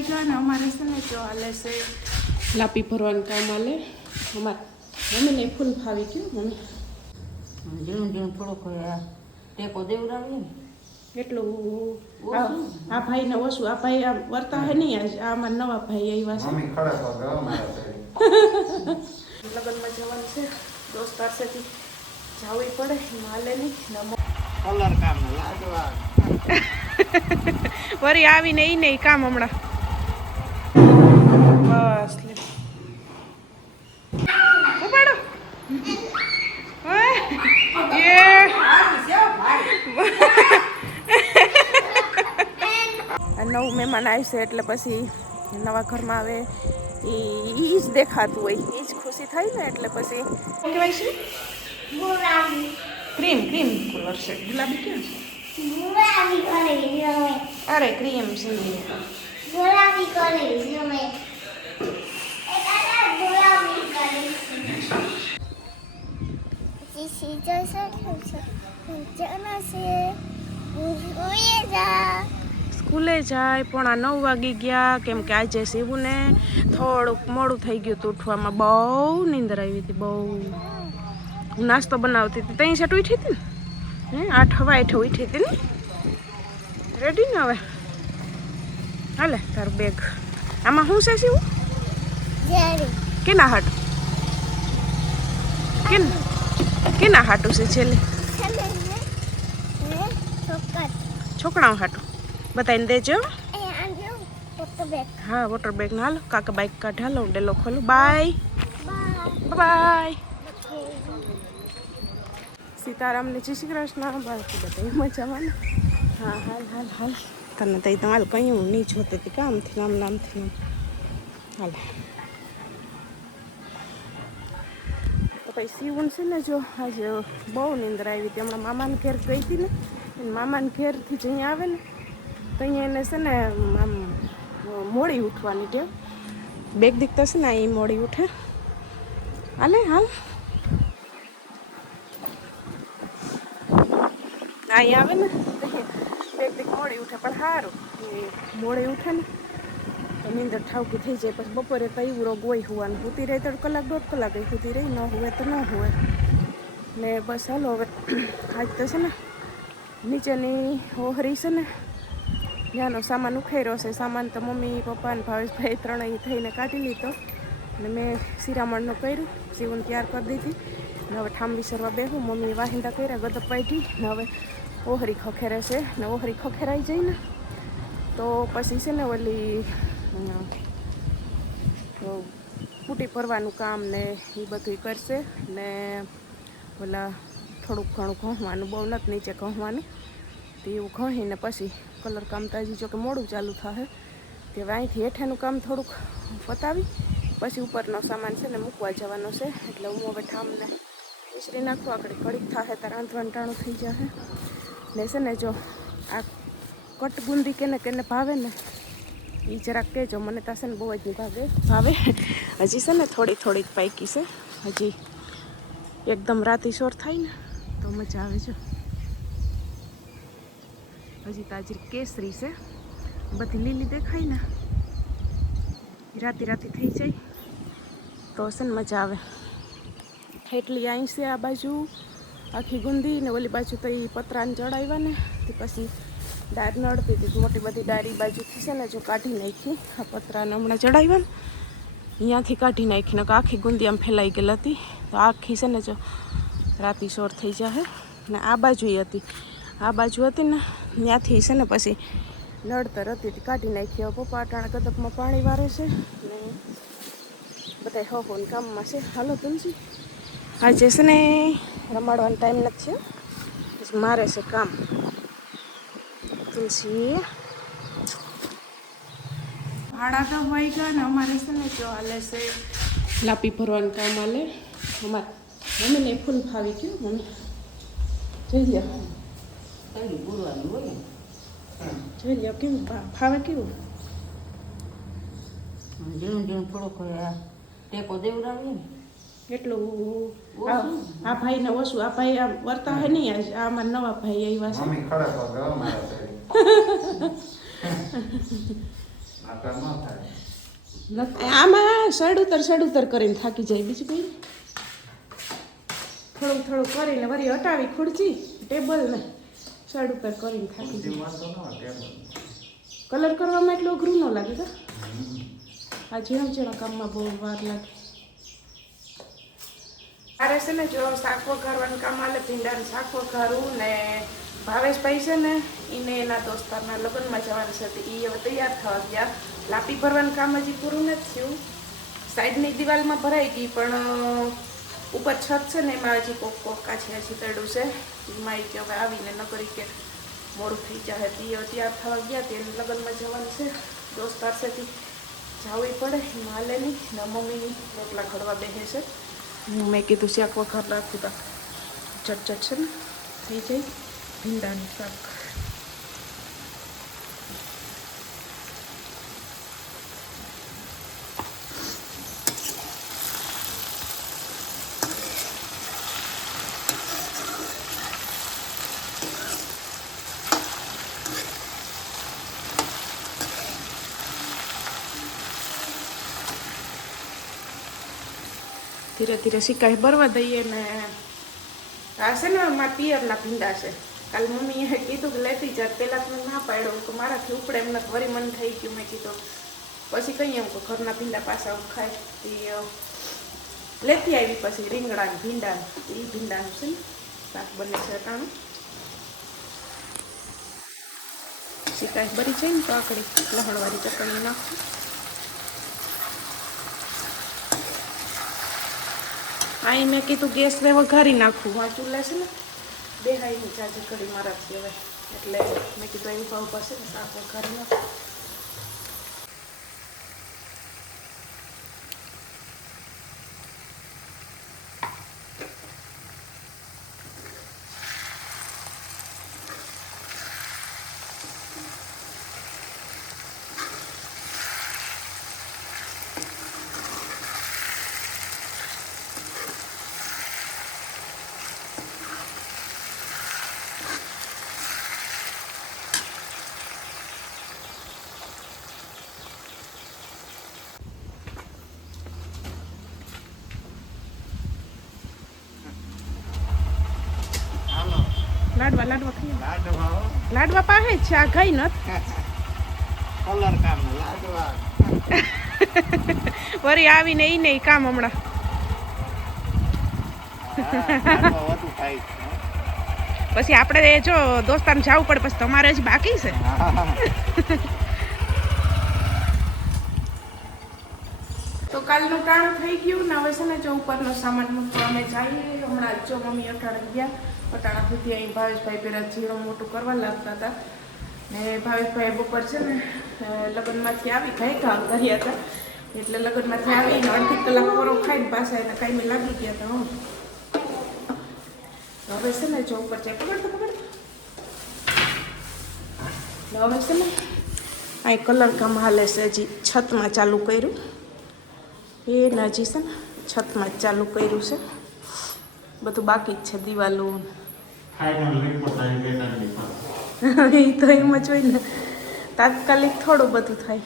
અમારે છે ને જો હાલે છે લાપી ભરવાનું કામ હાલે અમારે મમ્મીને ફૂલ ફાવી ગયું મમ્મી ઝીણું ઝીણું થોડોક ટેકો દેવડાવીએ ને એટલું આ ભાઈને ઓછું આ ભાઈ આ વર્તા હે નહીં આ અમારા નવા ભાઈ આવ્યા છે લગ્નમાં જવાનું છે દોસ્ત પાસેથી જવું પડે હાલે નહીં કલર કામ લાજવા વરી આવીને એ નહીં કામ હમણાં બસ ઉપાડો નવું મહેમાન આવશે એટલે પછી નવા ઘરમાં આવે એ જ દેખાતું હોય એ જ ખુશી થાય ને એટલે પછી કહેવાય છે ક્રીમ ક્રીમ કલર છે ગુલાબી ક્યાં છે અરે ક્રીમ છે ગુલાબી કરે તમે સ્કૂલે જાય પણ આ 9 વાગી ગયા કેમ કે આજે શિવુને થોડુંક મોડું થઈ ગયું હતું ઉઠવામાં બહુ નીંદર આવી હતી બહુ હું નાસ્તો બનાવતી હતી ત્યાં સેટ ઉઠી હતી ને 8 વાગે ઉઠી હતી ને રેડી ને હવે હાલે તારું બેગ આમાં શું છે શિવું કેના હાટું કેના હાટું છે છેલ્લે છોકરાઓ હાટું બતાવીને દેજો હા વોટર બેગ ના હાલો કાકા બાઈક કાઢે હાલો ડેલો ખોલું બાય બાય સીતારામને જય શ્રી કૃષ્ણ બાકી બધા મજામાં ને હા હાલ હાલ હાલ તને તઈ તમારે કહ્યું નહીં જોતી હતી કામથી નામથી હાલ તો પછી સીવું છે ને જો આજે બહુ નીંદર આવી હતી હમણાં મામાને ઘેર ગઈ હતી ને મામાને ઘેરથી જ અહીંયા આવે ને તો અહીંયા એને છે ને આમ મોડી ઉઠવાની ટેવ બેગ દીકતા છે ને અહીં મોડી ઉઠે હાલે હાલ અહીંયા આવે ને બેગ દીક મોડી ઉઠે પણ સારું એ મોડે ઉઠે ને તો નીંદર ઠાવકી થઈ જાય પછી બપોરે તો એવું રોગ હોય હોવાનું સૂતી રહે તો કલાક 1.5 કલાક સૂતી રહી ન હોય તો ન હોય ને બસ હાલો હવે આજ તો છે ને નીચેની ઓહરી છે ને ત્યાંનો સામાન ઉખેર્યો છે સામાન તો મમ્મી પપ્પા ને ભાવેશભાઈ ત્રણેય થઈને કાઢી લીધો ને મેં શિરામણનું કર્યું સીવન તૈયાર કરી દીધી ને હવે ઠામ વિસરવા બેહું મમ્મી વાહિંદા કર્યા ગદપ પાડી ને હવે ઓહરી ખખેરે છે ને ઓહરી ખખેરાઈ જાય ને તો પછી છે ને ઓલી ફૂટી ભરવાનું કામ ને એ બધું કરશે ને ઓલા થોડુંક ઘણું ઘસવાનું બહુ નથી નીચે ઘસવાનું તો એવું ઘસીને પછી કલર કામ તો હજી જો કે મોડું ચાલુ થશે તે હવે અહીંથી હેઠાનું કામ થોડુંક પતાવી પછી ઉપરનો સામાન છે ને મૂકવા જવાનો છે એટલે હું હવે ઠામને વિસરી નાખું આગળ ઘડીક થશે તો રાંધવાનું ટાણું થઈ જશે ને છે ને જો આ કટબુંદી કેને ભાવે ને એ જરાક કહેજો મને તો છે ને બહુ જ નહીં ભાવે હજી છે ને થોડી જ પાકી છે હજી એકદમ રાતી શોર થાય ને તો મજા આવે છે હજી તાજી કેસરી છે બધી લીલી દેખાય ને રાતી થઈ જાય તો છે ને મજા આવે એટલી અહીં છે આ બાજુ આખી ગુંદી ને ઓલી બાજુ તો એ પતરાને ચડાવ્યા ને તે પછી ડાળ નડતી હતી મોટી બધી ડાળી બાજુથી છે ને જો કાઢી નાખી આ પતરાને હમણાં ચડાવ્યા ને અહીંયાથી કાઢી નાખીને આખી ગુંદી આમ ફેલાઈ ગયેલી હતી તો આખી છે ને જો રાતી શોર થઈ જશે ને આ બાજુ હતી ને ત્યાંથી છે ને પછી નડતર હતી કાઢી નાખી હવે પપ્પા અટાણા ગદપમાં પાણી વારે છે ને બધા હોને કામમાં છે હાલો તુલસી આજે છે ને રમાડવાનો ટાઈમ નથી છે મારે છે કામ તુલસી 8:30 વાગી ગયા ને અમારે છે ને જો હાલે છે લાપી ભરવાનું કામ હાલે અમારે મમ્મીને ફૂલ ફાવી ગયું મમ્મી જોઈ લ્યો જોઈ લ્યો કેવું ફાવે કેવું ઝીણું ઝીણું થોડોક ટેકો દેવડાવીએ ને એટલું આ ભાઈને ઓછું આ ભાઈ આ વર્તા હે નહીં આ અમારા નવા ભાઈ આવ્યા છે આમાં સડ ઉતર કરીને થાકી જાય. બીજું કંઈ થોડું થોડું કરીને વળી હટાવી ખુરચી ટેબલ ને સડ ઉપર કરીને થાકી જાય. કલર કરવામાં એટલું અઘરું ન લાગે તો આ ઝીણા કામમાં બહુ વાર લાગે. મારે છે ને જો શાક વઘારવાનું કામ આલે ભીંડાનું શાક વઘારું ને ભાવેશભાઈ છે ને એને એના દોસ્તારના લગ્નમાં જવાનું છે તો એ હવે તૈયાર થવા ગયા. લાપી ભરવાનું કામ હજી પૂરું નથી થયું. સાઈડની દિવાલમાં ભરાઈ ગઈ પણ ઉપર છત છે ને એમાં હજી કોક કાછી હજી તળ્યું છે. એમાં કે હવે આવીને ન કરી કે મોડું થઈ જાય તે તૈયાર થવા ગયા તેને લગ્નમાં જવાનું છે. દોસ્તાર છે જવું પડે એમાં હાલે નહીં ને મમ્મીની રોટલા ઘડવા બેસે છે. મેં કીધું શાક વઘાર રાખું તો ચટચટ છે ને થઈ જાય ભીંડાનું શાક. ધીરે ધીરે સિકાઈ ભરવા દઈએ ને આ છે ને મારા પિયરના ભીંડા છે. કાલે મમ્મીએ કીધું કે લેતી જાત. પહેલાં તો ના પાડ્યો કે મારાથી ઉપડે એમને વરી મન થઈ ગયું. મેં કીધું પછી કહીએ એમ કે ઘરના ભીંડા પાછા ખાય તે લેતી આવી. પછી રીંગણાને ભીંડાને એ ભીંડાનું છે ને શાક બને છે અટાણું. સિકાઈ ભરી છે ને તો આકડી લહણવાળી ચટણી નાખું. અહીં મેં કીધું ગેસને વઘારી નાખું. આ ચૂલે છે ને બેહાઈની ચાર્જ કરી મારાથી હવે એટલે મેં કીધું અહીં ભાવ પાસે ને શાક વઘારી નાખું. લાડવા લાડવા ખાઈ લાડવા પાસે જ છે. આ ખાઈ નથી કલર કામ લાડવા વરી આવીને ઈ નહીં કામ હમણાં પછી આપણે જો દોસ્તાને જવું પડે પછી તમારે જ બાકી છે. તો કાલનું ટાણું થઈ ગયું ને હવે છે ને જો ઉપરનો સામાન મૂકવા અમે જઈએ. હમણાં જો મમ્મી અટાણે ગયા. અટાણા સુધી અહીં ભાવેશભાઈ પહેલાં જીરો મોટું કરવા લાગતા હતા ને ભાવેશભાઈ બપોર છે ને લગ્નમાંથી આવી ઘાઈ કામ કર્યા હતા એટલે લગ્નમાંથી આવીને અડધી કલાક પૂરો ખાઈને પાછા એને કાંઈ લાગી ગયા હતા. હવે છે ને જો ઉપર જાય પકડતો હવે છે ને અહીં કલર કામ હાલે છે. હજી છતમાં ચાલુ કર્યું એ ને હજી છે ને છતમાં જ ચાલુ કર્યું છે. બધું બાકી જ છે દિવાલો એ તો એમ જ હોય ને તાત્કાલિક થોડું બધું થાય.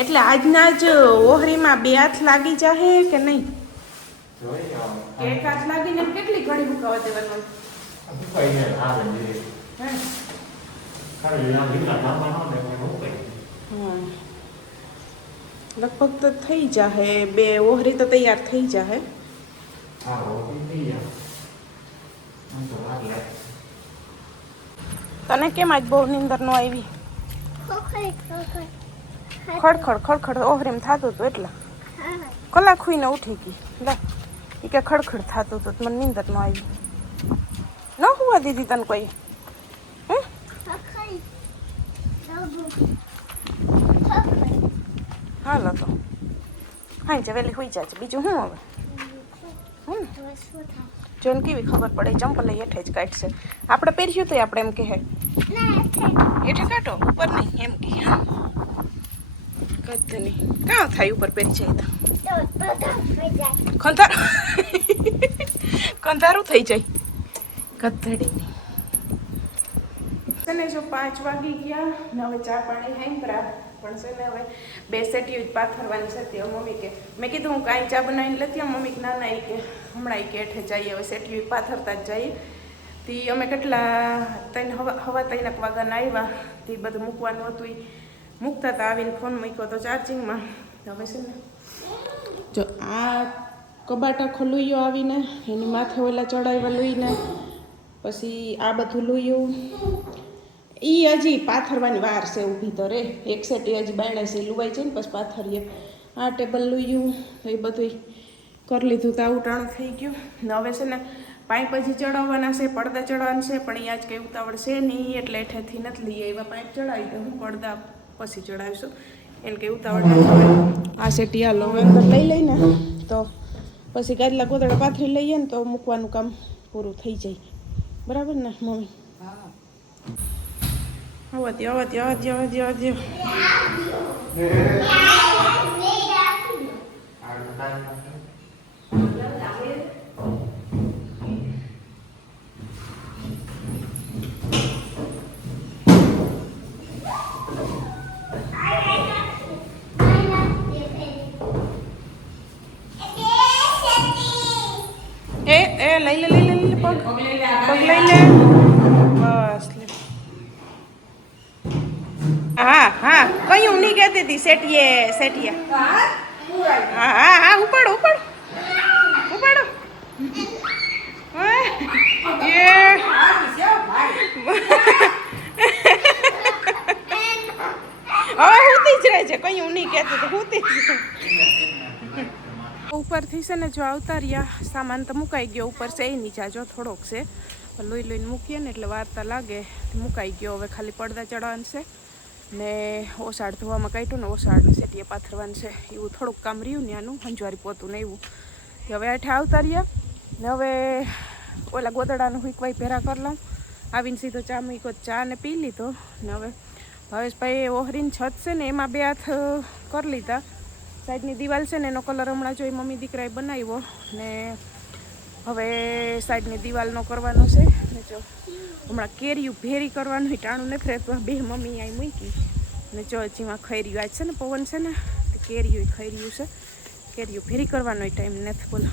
એટલે આજના જ ઓહરીમાં 2 હાથ લાગી જાહે કે નહીં? એક હાથ લાગીને કેટલી ઘડી મુકાવા દેવાનું? લગભગ તો થઈ જાહે 2 ઓહરી તો તૈયાર થઈ જાહે. તને કેમ આજ બહુ નીંદર ન આવી? ખડખડ ખડખડ ઓહરીમ થતું હતું એટલે કલાક ખુઈને ઉઠી ગઈ. લે એ કે ખડખડ થતું હતું મને નીંદર ન આવી. ન હોવા દીધી તને કોઈ? હાલો તો હા જ વહેલી હોઈ જાય. બીજું શું હવે? જોઈને કેવી ખબર પડે? ચંપલ હેઠે જ કાઢશે. આપણે પહેર્યું તો આપણે એમ કહે હેઠે કાઢો ઉપર નહીં એમ કે. કદ નહીં કાં થાય ઉપર પહેરી જાય તો કંધારું થઈ જાય. કદડી છે ને જો 5 વાગી ગયા ને હવે ચા પાણી હાંભરા પણ છે ને હવે 2 સેટીઓ જ પાથરવાની છે તે મમ્મી કે મેં કીધું હું કાંઈ ચા બનાવીને લેતી આવું મમ્મી કે ના ના કે હમણાં કે હેઠે જઈએ હવે સેટીઓ પાથરતા જ જઈએ તે અમે કેટલા 3 વાગ્યાના આવ્યા તે બધું મૂકવાનું હતું એ મૂકતા હતા આવીને ફોન મૂક્યો તો ચાર્જિંગમાં હવે છે ને જો આ કબાટા ખોલુયો આવીને એની માથે ઓલા ચડાવ્યા લઈને પછી આ બધું લોયું એ હજી પાથરવાની વાર છે ઊભી તો રે એક સેટ હજી બાયણે છે લુવાઈ છે ને પછી પાથરીએ આ ટેબલ લોયું એ બધું કરી લીધું તો આવું ટાણું થઈ ગયું ને હવે છે ને પાઇપ હજી ચડાવવાના છે પડદા ચડાવવાના છે પણ એ આજ કંઈ ઉતાવળ છે નહીં એટલે હેઠેથી નથી લઈએ એવા પાઇપ ચડાવી દઉં પડદા પછી ચડાવીશું એને કંઈ ઉતાવળ નથી આ સેટી હાલો અંદર લઈ લઈને તો પછી ગાદલા ગોદડા પાથરી લઈએ ને તો મૂકવાનું કામ પૂરું થઈ જાય બરાબર ને મમ્મી આવા દો એ લઈ લે પગ લઈ લે બસ લે હા કયું નહીં કહેતી હતી સેટીએ હા ઉપાડો હવે હુતી જ રહે છે કયું નહીં કહેતી તો હુતી જ ઉપરથી છે ને જો આવતા રહ્યા સામાન તો મુકાઈ ગયો ઉપર છે એ નીચા જો થોડોક છે લોહીને મૂકીએ ને એટલે વાર્તા લાગે મુકાઈ ગયો હવે ખાલી પડદા ચડાવવાનું છે ને ઓસાડ ધોવામાં કાઢ્યું ને ઓસાડ સેટીએ પાથરવાનું છે એવું થોડુંક કામ રહ્યું ને આનું હંજવારી પોતું ને એવું હવે આઠે આવતા રહ્યા ને હવે ઓલા ગોદડાનું હુંકવાઈ ભેરા કરી લઉં આવીને સીધો ચા મૂક્યો ચા ને પી લીધો ને હવે ભાવેશભાઈ ઓહરીને છત છે ને એમાં 2 હાથ કરી લીધા સાઈડની દિવાલ છે ને એનો કલર હમણાં જોઈ મમ્મી દીકરાએ બનાવ્યો ને હવે સાઈડની દિવાલનો કરવાનો છે ને જો હમણાં કેરીયું ભેરી કરવાનું ટાણું નથી રહેતું 2 મમ્મી અહીં મૂકી ને જો હજીમાં ખૈર્યું આજ છે ને પવન છે ને તે કેરીયું ખૈર્યું છે કેરીયું ભેરી કરવાનો ટાઈમ નથી બોલો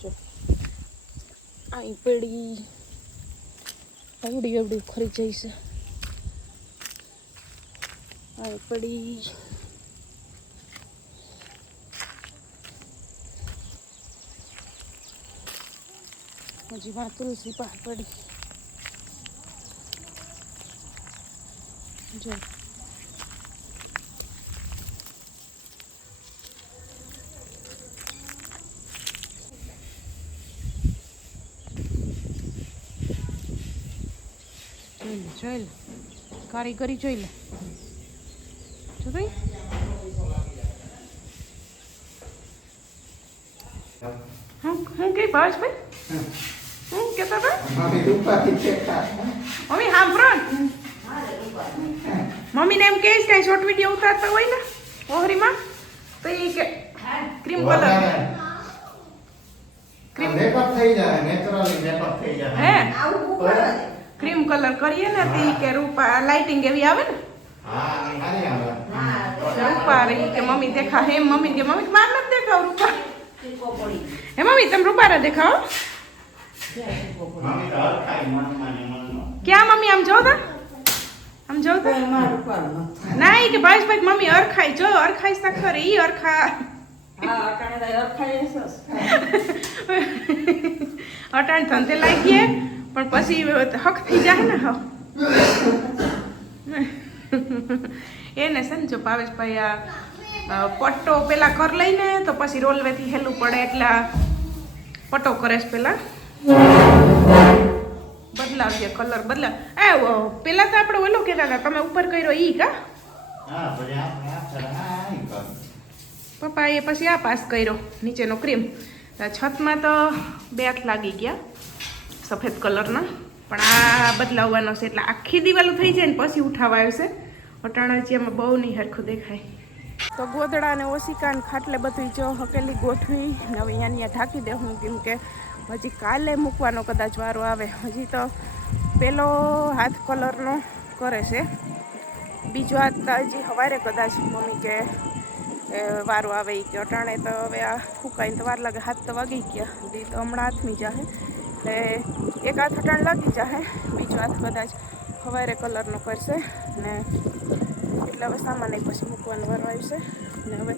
જો અહીં પેડી એવડી ખરી જાય છે અહીં પડી હજી માં તુલસી પાર પડી જો જોઈ લે કારીગરી જોઈ લે જો ભાઈ હું કઈ ભાવેશભાઈ હું કહેતા હતા મમ્મી સાંભળો મમ્મીને એમ કહીશ કે શોર્ટ વિડીયો ઉતારતા હોય ને ઓહરીમાં તો એ કે ક્રીમ કલર મેકઅપ થઈ જાય નેચરલી મેકઅપ થઈ જાય હે ક્રીમ કલર કરીએ ને તો કે રૂપા લાઇટિંગ એવી આવે ને હા હારી આવે રૂપા રહી કે મમ્મી દેખા હે મમ્મી કે મમ્મી માર નથી દેખાવ રૂપા હે મમ્મી તમે રૂપારા દેખાઓ મમ્મી તો હર ખાઈ મન ક્યાં મમ્મી આમ જો તા આમ જો તા ના ઈ કે ભાઈ મમ્મી અરખાઈ જો અરખાઈ સખર ઈ અરખા અટાણ ધંધે લાગીએ પણ પછી હક થઈ જાય ને હા એને છે ને જો ભાવેશભાઈ આ પટ્ટો પેલા કર લઈને તો પછી રોલવેથી હેલું પડે એટલે પટ્ટો કરે છે પેલા બદલાવીએ કલર બદલાવ પેલા તો આપણે ઓલું કહેતા હતા તમે ઉપર કર્યો ઈ કા હા પછી આપણે પપ્પાએ પછી આ પાસ કર્યો નીચેનો ક્રીમ છતમાં તો 2 હાથ લાગી ગયા સફેદ કલરના પણ આ બદલાવવાનો છે એટલે આખી દિવાલો થઈ જાય ને પછી ઉઠાવા આવશે અટાણાજી એમાં બહુ નહીં હરખું દેખાય તો ગોદડા ને ઓશિકા ને ખાટલે બધું જો હકેલી ગોઠવી ને હવે અહીંયા ઢાંકી દે હું કેમ કે હજી કાલે મૂકવાનો કદાચ વારો આવે હજી તો પેલો હાથ કલરનો કરે છે, બીજો હાથ તો હજી સવારે કદાચ મમ્મી કે વારો આવે કે અટાણે તો હવે આ ફૂંકાઈને તો વાર લાગે, હાથ તો વાગી ગયા, દી તો હમણાં હાથમી જાહે, એટલે એક હાથ અટાણ લાગી જાહે, બીજો હાથ કદાચ સવારે કલરનો કરશે ને એટલે હવે સામાન પછી મૂકવાનો વારો આવશે ને હવે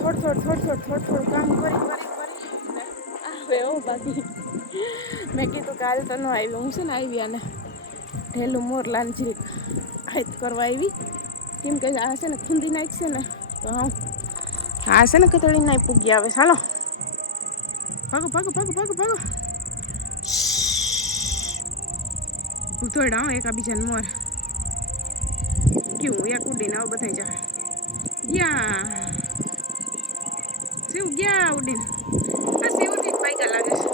થોડું કામ કરી ને આવે બાકી મેં કીધું કાલ તો ન આવી, હું છે ને આવી આને ઢેલું મોરલાને જીરીક હાથ કરવા આવી, કેમ કે આ છે ને ખૂંદી નાખશે ને તો હા આ છે ને કતળી નાઈ પૂગી આવે. ચાલો ભાગો ઉતોડા હો એકાબીજાને મોર કેવું એક ઉડીને આવો બધા જાય ગયા શિવ ગયા ઉડીને આ શિવ ઉડીને ભાઈગા લાગે છે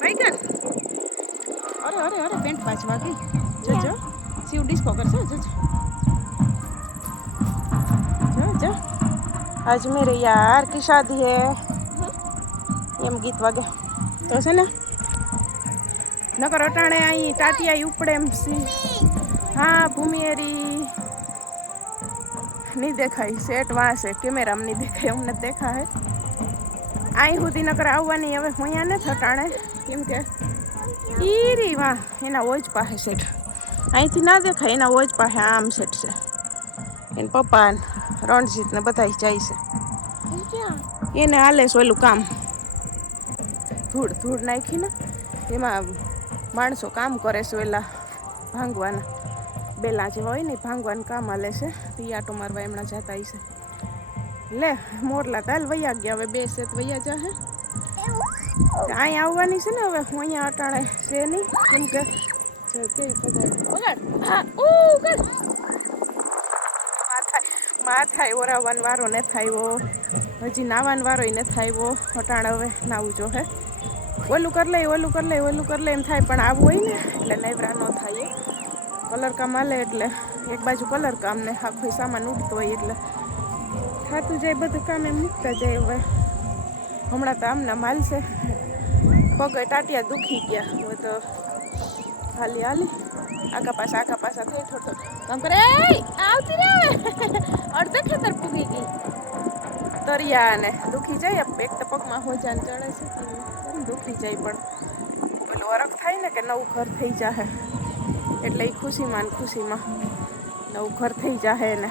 ભાઈગા અરે પેન્ટ પાછ વાગી જો શિવ ડિસ્કો કરશે જો आज मेरे यार की शादी है એમ ગીત વાગે તો છે ને નકર અટાણે અહીં ટાટિયા ઉપડે એમ સી. હા ભૂમિએરી નહીં દેખાય, સેટ વાંસે કેમેરામાં નહીં દેખાય, અમને દેખા હે અહીં સુધી નકર આવવાની હવે હોયા ને થટાણે, કેમ કે ઈરી વાહ એના ઓજ પાસે સેટ અહીંથી ના દેખાય, એના ઓજ પાસે આમ સેટ છે, એને પપ્પા રણજીત ને બધા જાય છે, એને હાલે છે ઓલું કામ ધૂળ નાખીને એમાં માણસો કામ કરે છે, ઓલા ભાંગવાના બેલા જેવા હોય ને ભાંગવાનું કામ હાલે છે, તે આટો મારવા એમણા જતા છે. લે મોરલા તાલ વૈયા ગયા, હવે બે સેત વૈયા જાહે, અહીંયા આવવાની છે ને હવે હું અહીંયા અટાણે છે નહીં, કેમ કે માથાય ઓરાવવાનો વારો ન થાયો, હજી નાવાનો વારો ન થાયો, અટાણે હવે નાવું જો હે ઓલું કરી લઈ એમ થાય, પણ આવું હોય ને એટલે નવરા ન થાય, કલર કામ હાલે એટલે એક બાજુ કલર કામ ને આખો સામાન ઉડતો હોય એટલે થતું જાય બધું કામ એમ મૂકતા જાય. હવે હમણાં તો આમના માલ છે, પગે ટાટિયા દુખી ગયા, હવે તો હાલી આગા પાછા થઈ થોડું કામ કરે આવતી રે અડધે ખેતર પૂગી ગઈ તરિયા ને દુખી જાય, એક તો પગમાં હોજાને ચડે છે દુખી જાય, પણ પેલું અરખ થાય ને કે નવું ઘર થઈ જાહે એટલે એ ખુશીમાં નવું ઘર થઈ જાહે ને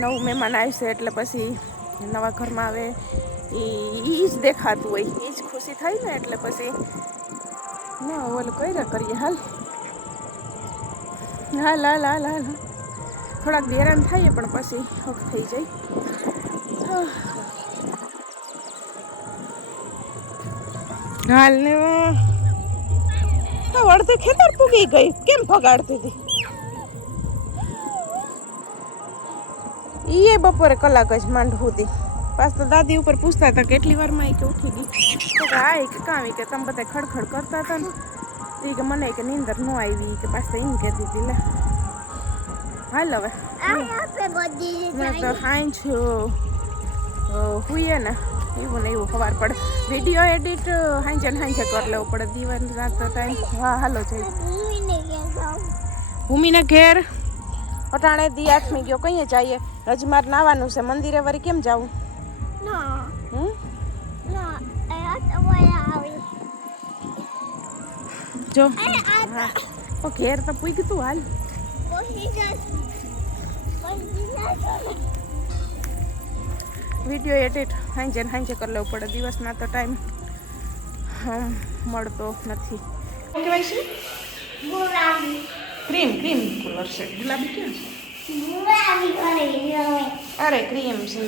નવું મહેમાન આવશે એટલે પછી નવા ઘરમાં આવે એ જ દેખાતું હોય, એ જ ખુશી થાય ને એટલે પછી ના ઓલું કરીએ હાલ થોડાક હેરાન થાય પણ પછી હક થઈ જાય. હાલ ને અડધે ખેતર પૂગી ગઈ, કેમ ભગાડતી હતી એ બપોરે કલાક જ માંડ હતી, પાછ તો દાદી ઉપર પૂછતા હતા કેટલી વારમાં કે ઉઠી ગઈ, તો કે આ કે કામ કે તમે બધા ખડખડ કરતા હતા ને એ કે મને કે નીંદર ન આવી કે પાછ તો એમ કહેતી હતી. લે હાલ હવે મેં તો હાઈ છું હુઈએ ને એવું ને એવું ખબર પડે, વિડીયો એડિટ હાંજે કરી લેવું પડે, દિવસ રાત ટાઈમ. હા હાલો જઈ ભૂમિને ઘેર અટાણે દી આઠમી ગયો, કઈએ જઈએ, હજી મારે નાવાનું છે, મંદિરે વળી કેમ જાવું? જો હા ઘેર તો પૂગ્યું તું હાલ વિડીયો એડિટ હાંજે કરી લેવું પડે, દિવસના તો ટાઈમ મળતો નથી. કહેવાય છે ક્રીમ કલર છે, ગુલાબી કેમ છે? અરે ક્રીમ છે